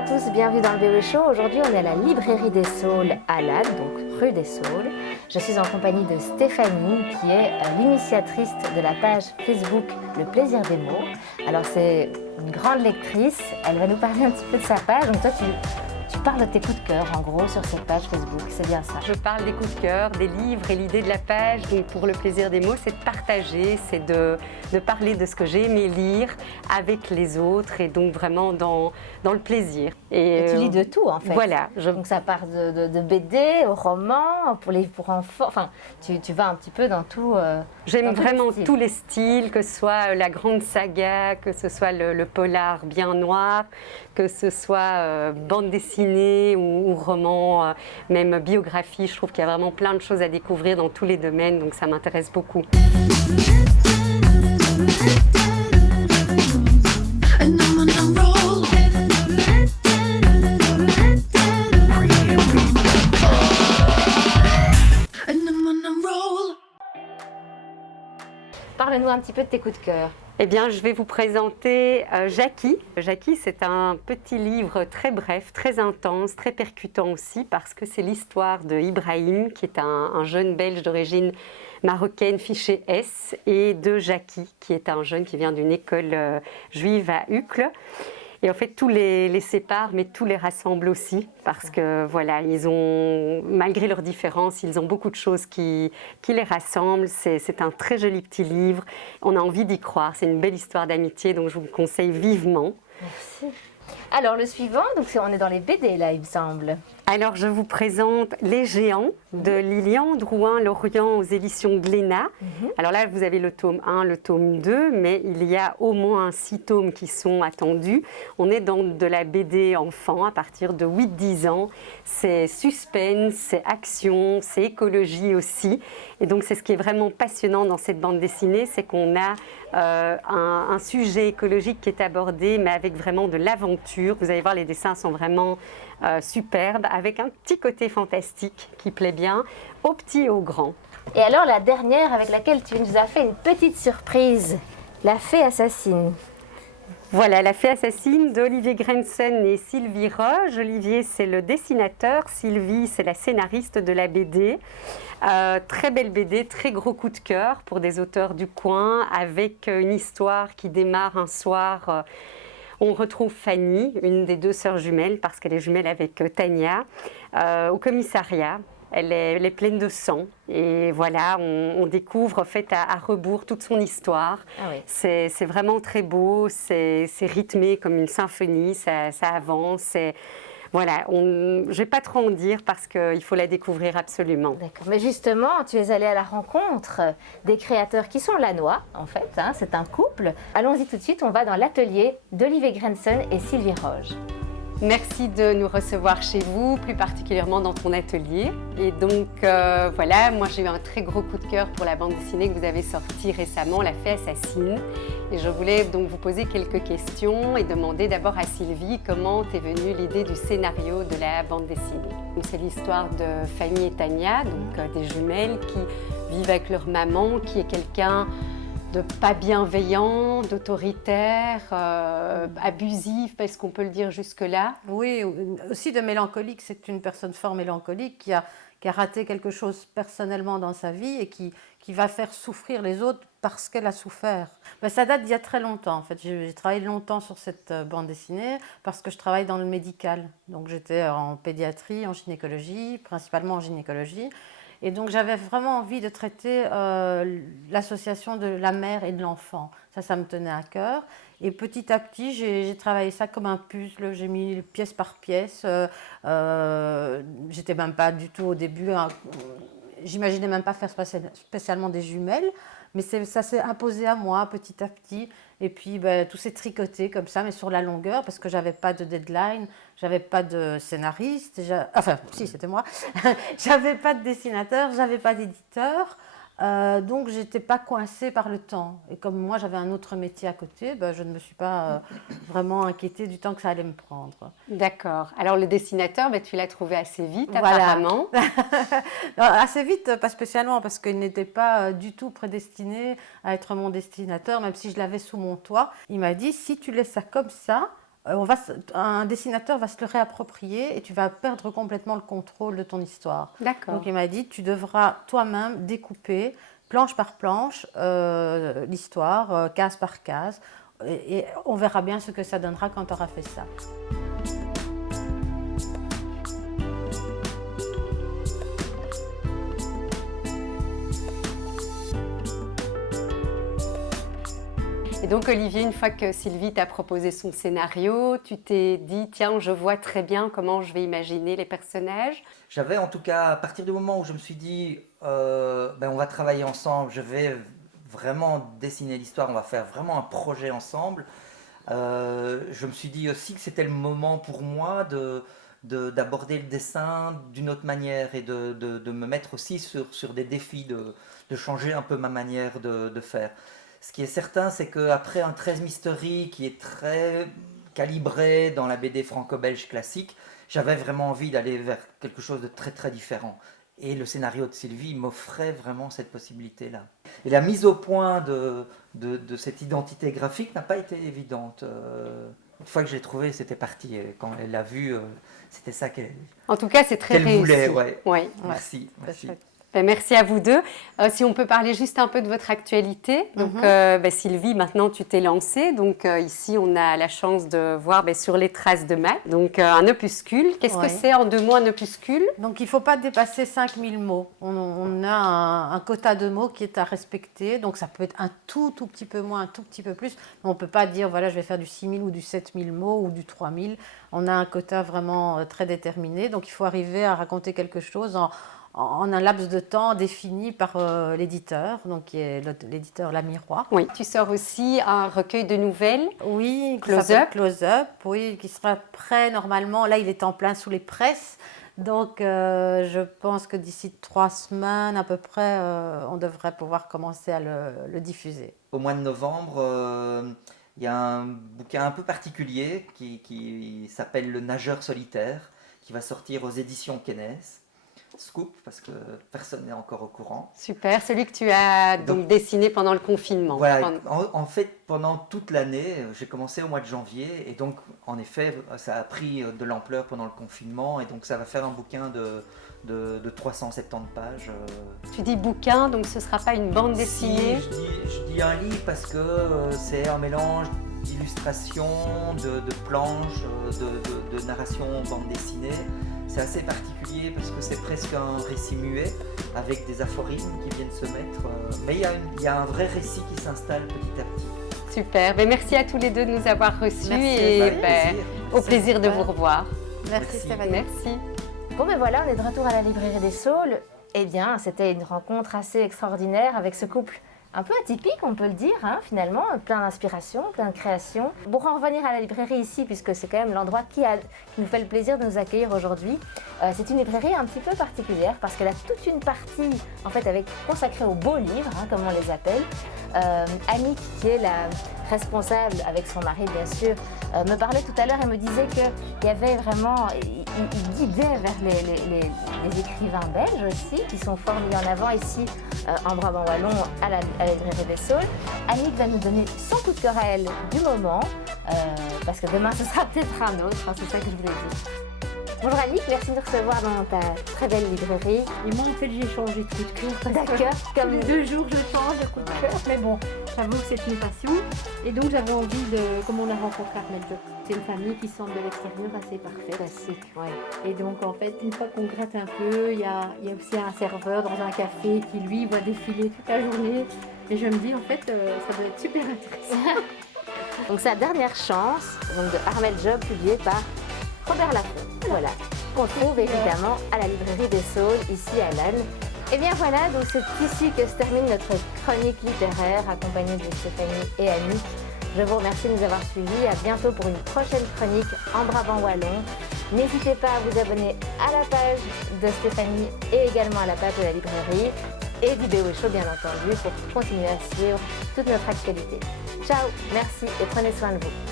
à tous, bienvenue dans le BW Show. Aujourd'hui, on est à la librairie des Saules à Latte, donc rue des Saules. Je suis en compagnie de Stéphanie, qui est l'initiatrice de la page Facebook Le Plaisir des mots. Alors, c'est une grande lectrice. Elle va nous parler un petit peu de sa page. Donc, toi, tu parles de tes coups de cœur, en gros, sur cette page Facebook. C'est bien ça. Je parle des coups de cœur, des livres, et l'idée de la page, donc pour le plaisir des mots, c'est de partager, c'est de parler de ce que j'ai aimé lire avec les autres, et donc vraiment dans le plaisir. Et tu lis de tout, en fait. Voilà. Donc ça part de BD au roman, pour enfants. Enfin, tu vas un petit peu dans tout. J'aime vraiment tous les styles, que ce soit la grande saga, que ce soit le polar bien noir, que ce soit bande dessinée ou roman, même biographie. Je trouve qu'il y a vraiment plein de choses à découvrir dans tous les domaines, donc ça m'intéresse beaucoup. Parle-nous un petit peu de tes coups de cœur. Eh bien, je vais vous présenter Jackie. Jackie, c'est un petit livre très bref, très intense, très percutant aussi, parce que c'est l'histoire de Ibrahim, qui est un jeune Belge d'origine marocaine fiché S, et de Jackie, qui est un jeune qui vient d'une école juive à Uccle. Et en fait, tout les sépare, mais tout les rassemble aussi, parce que voilà, malgré leurs différences, ils ont beaucoup de choses qui les rassemblent. C'est un très joli petit livre. On a envie d'y croire. C'est une belle histoire d'amitié, donc je vous le conseille vivement. Merci. Alors, le suivant, donc on est dans les BD, là, il me semble. Alors, je vous présente Les Géants de Lilian Drouin-Lorient aux éditions Glénat. Alors là, vous avez le tome 1, le tome 2, mais il y a au moins 6 tomes qui sont attendus. On est dans de la BD enfant à partir de 8-10 ans. C'est suspense, c'est action, c'est écologie aussi. Et donc, c'est ce qui est vraiment passionnant dans cette bande dessinée, c'est qu'on a un sujet écologique qui est abordé, mais avec vraiment de l'aventure. Vous allez voir, les dessins sont vraiment superbes, avec un petit côté fantastique qui plaît bien aux petits et aux grands. Et alors, la dernière avec laquelle tu nous as fait une petite surprise, La Fée Assassine. Voilà, La Fée Assassine d'Olivier Grenson et Sylvie Roche. Olivier, c'est le dessinateur. Sylvie, c'est la scénariste de la BD. Très belle BD, très gros coup de cœur pour des auteurs du coin, avec une histoire qui démarre un soir. On retrouve Fanny, une des 2 sœurs jumelles, parce qu'elle est jumelle avec Tania, au commissariat. Elle est pleine de sang et voilà, on découvre en fait à rebours toute son histoire. Ah oui. C'est vraiment très beau, c'est rythmé comme une symphonie, ça avance. Voilà, je ne vais pas trop en dire parce qu'il faut la découvrir absolument. D'accord, mais justement, tu es allée à la rencontre des créateurs qui sont lanois, en fait, hein, c'est un couple. Allons-y tout de suite, on va dans l'atelier d'Olivier Grenson et Sylvie Roche. Merci de nous recevoir chez vous, plus particulièrement dans ton atelier. Et donc voilà, moi j'ai eu un très gros coup de cœur pour la bande dessinée que vous avez sortie récemment, La Fée Assassine. Et je voulais donc vous poser quelques questions et demander d'abord à Sylvie comment t'est venue l'idée du scénario de la bande dessinée. C'est l'histoire de Fanny et Tania, donc des jumelles qui vivent avec leur maman, qui est quelqu'un de pas bienveillant, d'autoritaire, abusif, est-ce qu'on peut le dire jusque-là? Oui, aussi de mélancolique. C'est une personne fort mélancolique qui a raté quelque chose personnellement dans sa vie et qui va faire souffrir les autres parce qu'elle a souffert. Ben, ça date d'il y a très longtemps. En fait, j'ai travaillé longtemps sur cette bande dessinée parce que je travaille dans le médical. Donc j'étais en pédiatrie, en gynécologie, principalement en gynécologie. Et donc, j'avais vraiment envie de traiter l'association de la mère et de l'enfant. Ça me tenait à cœur. Et petit à petit, j'ai travaillé ça comme un puzzle. J'ai mis pièce par pièce. J'étais même pas du tout au début. J'imaginais même pas faire spécialement des jumelles. Mais ça s'est imposé à moi petit à petit. Et puis, tout s'est tricoté comme ça, mais sur la longueur, parce que j'avais pas de deadline, j'avais pas de scénariste. Enfin, si, c'était moi. J'avais pas de dessinateur, j'avais pas d'éditeur. Donc, j'étais pas coincée par le temps. Et comme moi, j'avais un autre métier à côté, je ne me suis pas vraiment inquiétée du temps que ça allait me prendre. D'accord. Alors, le dessinateur, tu l'as trouvé assez vite, voilà. Apparemment. Assez vite, pas spécialement, parce qu'il n'était pas du tout prédestiné à être mon dessinateur, même si je l'avais sous mon toit. Il m'a dit, si tu laisses ça comme ça, un dessinateur va se le réapproprier et tu vas perdre complètement le contrôle de ton histoire. D'accord. Donc il m'a dit, tu devras toi-même découper planche par planche l'histoire, case par case, et on verra bien ce que ça donnera quand tu auras fait ça. Et donc Olivier, une fois que Sylvie t'a proposé son scénario, tu t'es dit, tiens, je vois très bien comment je vais imaginer les personnages. J'avais en tout cas, à partir du moment où je me suis dit, on va travailler ensemble, je vais vraiment dessiner l'histoire, on va faire vraiment un projet ensemble, je me suis dit aussi que c'était le moment pour moi d'aborder le dessin d'une autre manière et de me mettre aussi sur des défis, de changer un peu ma manière de faire. Ce qui est certain, c'est qu'après un 13 Mystery qui est très calibré dans la BD franco-belge classique, j'avais vraiment envie d'aller vers quelque chose de très très différent. Et le scénario de Sylvie m'offrait vraiment cette possibilité-là. Et la mise au point de cette identité graphique n'a pas été évidente. Une fois que je l'ai trouvée, c'était parti. Et quand elle l'a vue, c'était ça qu'elle En tout cas, c'est très réussi. voulait. Ouais. Ouais. Merci. Ben, merci à vous deux. Si on peut parler juste un peu de votre actualité. Donc, Sylvie, maintenant tu t'es lancée. Donc ici, on a la chance de voir sur les traces de Mac. Donc un opuscule. Qu'est-ce que c'est en 2 mots un opuscule? Donc il ne faut pas dépasser 5000 mots. On a un quota de mots qui est à respecter. Donc ça peut être un tout petit peu moins, un tout petit peu plus. Mais on ne peut pas dire, voilà, je vais faire du 6000 ou du 7000 mots ou du 3000. On a un quota vraiment très déterminé. Donc il faut arriver à raconter quelque chose en un laps de temps défini par l'éditeur, donc qui est l'éditeur Lamirois. Oui, tu sors aussi un recueil de nouvelles. Oui, Close-up. Close-up, oui, qui sera prêt normalement. Là, il est en plein sous les presses. Donc, je pense que d'ici 3 semaines à peu près, on devrait pouvoir commencer à le diffuser. Au mois de novembre, il y a un bouquin un peu particulier qui s'appelle Le Nageur solitaire, qui va sortir aux éditions Kennes. Scoop, parce que personne n'est encore au courant. Super, celui que tu as donc dessiné pendant le confinement. Voilà, en fait, pendant toute l'année, j'ai commencé au mois de janvier, et donc, en effet, ça a pris de l'ampleur pendant le confinement, et donc ça va faire un bouquin de 370 pages. Tu dis bouquin, donc ce ne sera pas une bande dessinée? Si, je dis un livre parce que c'est un mélange d'illustrations, de planches, de narration bande dessinée. C'est assez particulier parce que c'est presque un récit muet avec des aphorismes qui viennent se mettre. Mais il y a un vrai récit qui s'installe petit à petit. Super. Merci à tous les deux de nous avoir reçus. Merci, et au plaisir de vous revoir. Merci Stéphanie. Merci. Bon, ben voilà, on est de retour à la librairie des Saules. Eh bien, c'était une rencontre assez extraordinaire avec ce couple un peu atypique, on peut le dire, finalement, plein d'inspiration, plein de création. Pour en revenir à la librairie ici, puisque c'est quand même l'endroit qui nous fait le plaisir de nous accueillir aujourd'hui, c'est une librairie un petit peu particulière parce qu'elle a toute une partie en fait consacrée aux beaux livres, comme on les appelle. Annick, qui est la responsable avec son mari bien sûr, me parlait tout à l'heure et me disait qu'il y avait vraiment, il guidait vers les écrivains belges aussi, qui sont fort mis en avant ici en Brabant Wallon à la librairie des Saules. Annick va nous donner son coup de cœur à elle du moment, parce que demain ce sera peut-être un autre, c'est ça que je voulais dire. Bonjour Annick, merci de nous recevoir dans ta très belle librairie. Et moi en fait j'ai changé de coup de cœur. D'accord, Tous les 2 jours je change de coup de cœur. Mais bon, j'avoue que c'est une passion. Et donc j'avais envie de, comme on a rencontré Armel Job, c'est une famille qui semble de l'extérieur assez parfaite. Classique, ouais. Et donc en fait, une fois qu'on gratte un peu, il y a aussi un serveur dans un café qui lui voit défiler toute la journée. Et je me dis en fait, ça doit être super intéressant. Donc sa dernière chance, donc de Armel Job, publié par Robert Laffont, voilà, qu'on trouve évidemment à la librairie des Saules, ici à Lannes. Et bien voilà, donc c'est ici que se termine notre chronique littéraire, accompagnée de Stéphanie et Annick. Je vous remercie de nous avoir suivis, à bientôt pour une prochaine chronique en Brabant Wallon. N'hésitez pas à vous abonner à la page de Stéphanie et également à la page de la librairie et du BO Show bien entendu pour continuer à suivre toute notre actualité. Ciao, merci et prenez soin de vous.